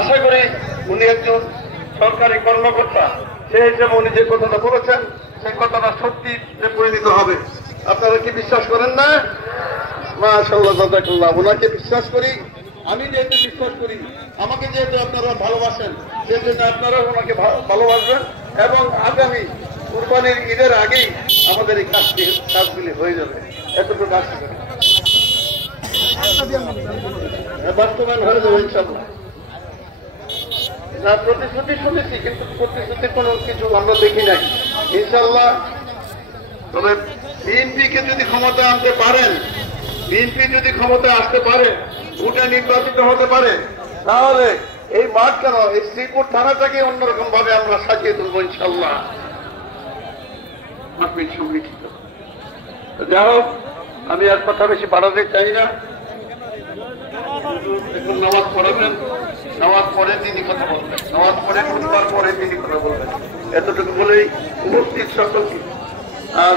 আশা করি উনি একজন সরকারি কর্মকর্তা, সেই হিসেবে উনি যে কথাটা বলেছেন সেই কথাটা সত্যি পরিণত হবে। আপনারা কি বিশ্বাস করেন না? মাশাআল্লাহ, জাযাকাল্লাহ। ওনাকে বিশ্বাস করি, আমি যেহেতু বিশ্বাস করি, আমাকে যেহেতু আপনারা ভালোবাসেন, সেই জন্য আপনারাও ওনাকে ভালোবাসবেন এবং আগামী কুরবানির ঈদের আগেই আমাদের এই কাজগুলি হয়ে যাবে, এতটুকু আশা করি। বাস্তবায়ন হয়ে যাবে ইনশাআল্লাহ। না, প্রতিশ্রুতি শুনেছি, কিন্তু প্রতিশ্রুতি কোনো কিছু আমরা দেখি নাই ইনশাআল্লাহ। তবে বিএনপিকে যদি ক্ষমতা আনতে পারেন, বিএনপি যদি ক্ষমতায় আসতে পারে, ভোটে নির্বাচিত হতে পারে, তাহলে এই মাঠ কেন, এই শ্রীপুর থানাটাকে অন্যরকম ভাবে আমরা সাজিয়ে তুলবো ইনশাআল্লাহ। সংরক্ষিত। যাই হোক, আমি আর কথা বেশি বাড়াতে চাই না। এখন নামাজ পড়াবেন, নামাজ পড়ে তিনি কথা বলবেন, নামাজ পড়ে পরে তিনি কথা বলবেন, এতটুকু বলেই উপস্থিত সকলকে। আর